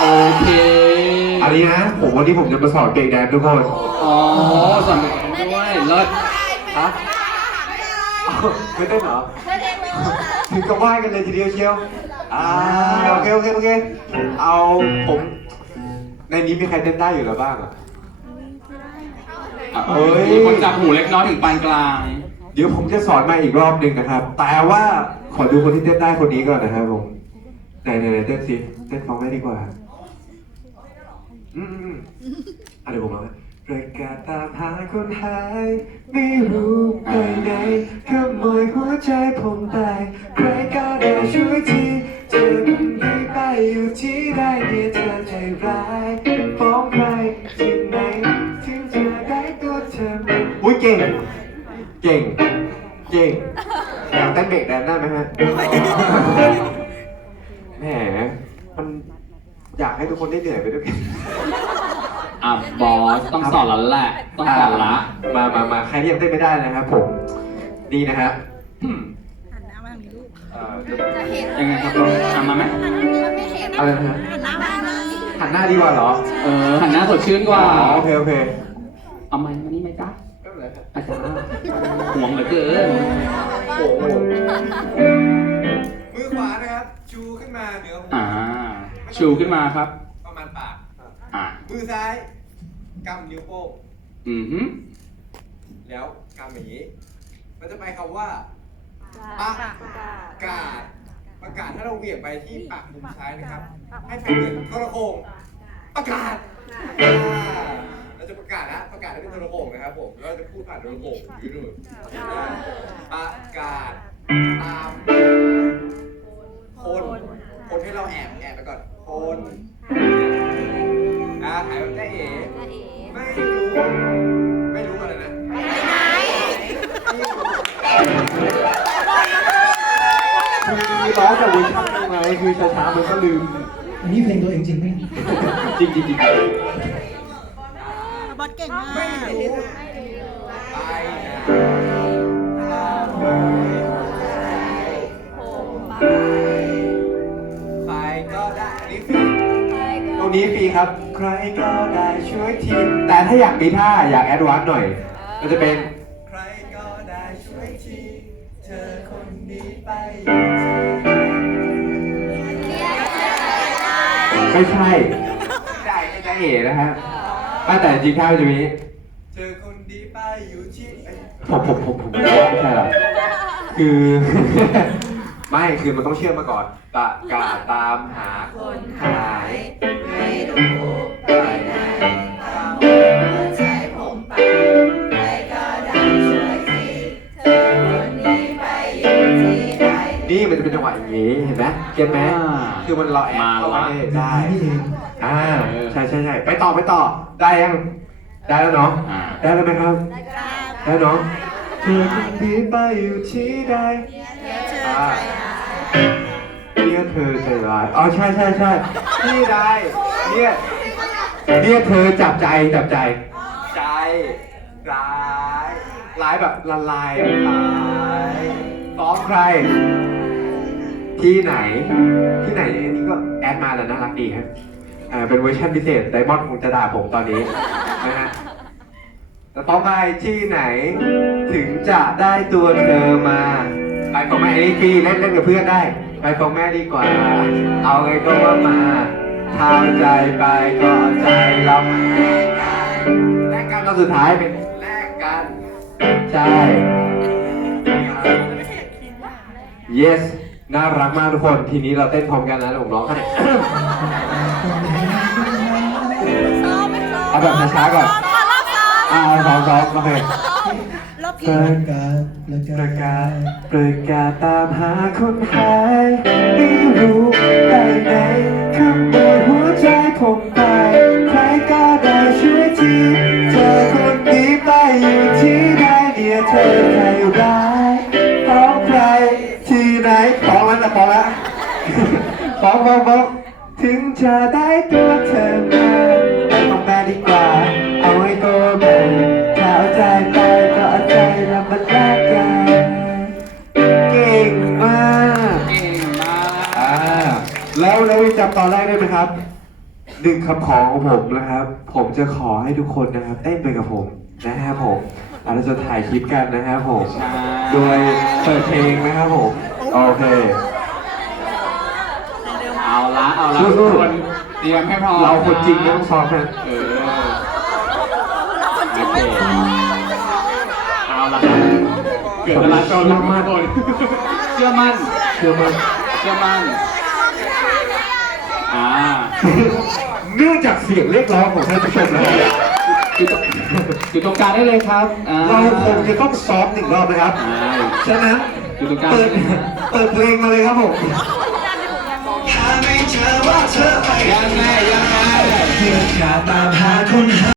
โอเคอันนี้นะผมวันนี้ผมจะมาสอนเด็กแดนทุกคนอ๋อสอนเด็กด้วยเลิศฮะไม่เต้นเหรอถึงกับไหว้กันเลยทีเดียวเชียวอ่าโอเคโอเคโอเคเอาผมในนี้มีใครเต้นได้อยู่แล้วบ้างอะอะเฮ้ยมีคนจับหูเล็กน้อยถึงปานกลาง เดี๋ยวผมจะสอนมาอีกรอบหนึ่งนะครับ แต่ว่าขอดูคนที่เต้นได้คนนี้ก่อนนะครับผมไหนไหนไหนเต้นสิเต้นฟังได้ดีกว่าอืมอืมอืมอะเดี๋ยวผมร้องนะประกาศตามหาคนหาย ไม่รู้ไปไหนขโมยหัวใจผมไปใครก็ได้ช่วยทีเธอคนนี้ไปอยู่ที่ใดเนี่ยเธอใจร้ายฟ้องใครที่ไหนถึงจะได้ตัวเธอมาอุ้ยเก่ง เก่ง เก่งอยากเต้นเบรกแดนได้ไหมฮะ แหม อยากให้ทุกคนได้เหนื่อยไปด้วยกันอะบอสต้องสอนแล้วแหละต้องสอนละ มามามาใครที่ยังเต้นไม่ได้นะครับผม นี่นะครับอืมหันหน้ามาทางนี้ลูกเอ่อยังไงครับลองทำมาไหมอะไรนะฮะหันหน้ามาทางนี้หันหน้าดีกว่าเหรอเออหันหน้าสดชื่นกว่า อ๋อโอเคโอเคเอาไม้มานี่ไหมจ๊ะไม่เป็นไรครับอาจารย์ห่วงเหลือเกินโอ้โห ชูขึ้นมาครับ ประมาณปากอ่ามือซ้ายกำนิ้วโป้งอือฮึแล้วกำอย่างนี้ มันจะไปคำว่าประกาศ ประกาศถ้าเราเหวี่ยงไปที่ปากมุมซ้ายนะครับ ให้เป็นเหมือนโทรโขงประกาศอ่าเราจะประกาศนะประกาศให้เป็นโทรโขงนะครับผมแล้วเราจะพูดผ่านโทรโขงอยู่นู่นอ่าประกาศตามคนคนให้เราแอบแอบไปก่อน คนอ่าถ่ายแบบได้เอ๋ไม่รู้ ไม่รู้อะไรนะคือร้องแต่เวอร์ชันยังไงคือช้าๆมันก็ลืม อันนี้เพลงตัวเองจริงไหมจริงจริงจริงบอสเก่งมาก ใครก็ได้ช่วยทีแต่ถ้าอยากมีท่าอยากแอดวานซ์หน่อยก็จะเป็นใครก็ได้ช่วยทีเธอคนนี้ไปอยู่ที่ไม่ใช่ได้ไม่ได้เอ๋นะฮะไม่แต่จริงๆท่ามันจะมีเธอคนดีไปอยู่ที่เอ้ยผมผมผมผมไม่ใช่หรอคือ ไม่คือมันต้องเชื่อมมาก่อนตะกาตามหาคนหายไม่รู้ไปไหนตามหัวใจผมไปใครก็ได้ช่วยทีเธอคนนี้ไปอยู่ที่ใดนี่มันจะเป็นจังหวะอย่างนี้เห็นไหมเก็ตไหมคือมันเราแอบมาเข้าไปละได้อ่าใช่ใช่ใช่ไปต่อไปต่อได้ยังได้แล้วเนาะอ่าได้แล้วไหมครับ ได้เนาะเธอคนดีไปอยู่ที่ใดอ่า เนี่ยเธอใจร้ายอ๋อใช่ใช่ใช่ที่ใดเนี่ยเนี่ยเธอจับใจจับใจ ใจร้ายร้ายแบบละลายร้ายฟ้องใคร ที่ไหน ที่ไหนอันนี้ก็แอดมาแล้วน่ารักดีครับอ่าเป็นเวอร์ชันพิเศษไดมอนด์คงจะด่าผมตอนนี้นะฮะแต่ต้องไปที่ไหน ถึงจะได้ตัวเธอมา ของแม่อันนี้ฟรีเล่นเล่นกับเพื่อนได้ ไปของแม่ดีกว่า เอาไงก็ว่ามาทาใจไปก็เอาใจเรามาแลกกันแลกกันตอนสุดท้ายเป็นแลกกัน ใช่ yes น่ารักมากทุกคน ทีนี้เราเต้นพร้อมกันนะเดี๋ยวผมร้องให้เอาแบบช้าๆก่อนอ่าซ้อมซ้อมโอเค รอบปพี่ระประกาศประประกาศประกาศตามหาคนหายไม่รู้ไปไหนขโมยหัวใจผมไป ใครก็ได้ช่วยทีเธอคนนี้ไปอยู่ที่ไหนเนี่ยเธอใจร้ายฟ้องใครที่ไหนฟ้องแล้วนะฟ้องแล้วฟ้องฟ้องฟ้องถึงจะได้ตัวเธอมา จำตอนแรกได้ไหมครับหนึ่งคำขอของผมนะครับ ผมจะขอให้ทุกคนนะครับเต้นไปกับผมนะครับผมอาจจะจะถ่ายคลิปกันนะครับผมใช่โดยเปิดเพลงนะครับผมโอเค เอาละเอาละสู้ทุกๆคนเตรียมให้พร้อมเราคนจริงไม่ต้องซ้อมนะเออโอเคเอาละครับเกิดจราจรแล้วทุกคนเชื่อมั่น เชื่อมั้ยเชื่อมั่น อ่าเนื่องจากเสียงเรียกร้องของท่านผู้ชมนะครับอยู่ตรงอยู่ตรงกลางได้เลยครับอ่าเราคงจะต้องซ้อมหนึ่งรอบนะครับอ่าฉะนั้นอยู่ตรงกลางเปิดเปิดเพลงมาเลยครับผมยังไงยังไงเพื่อการตามหาคนหา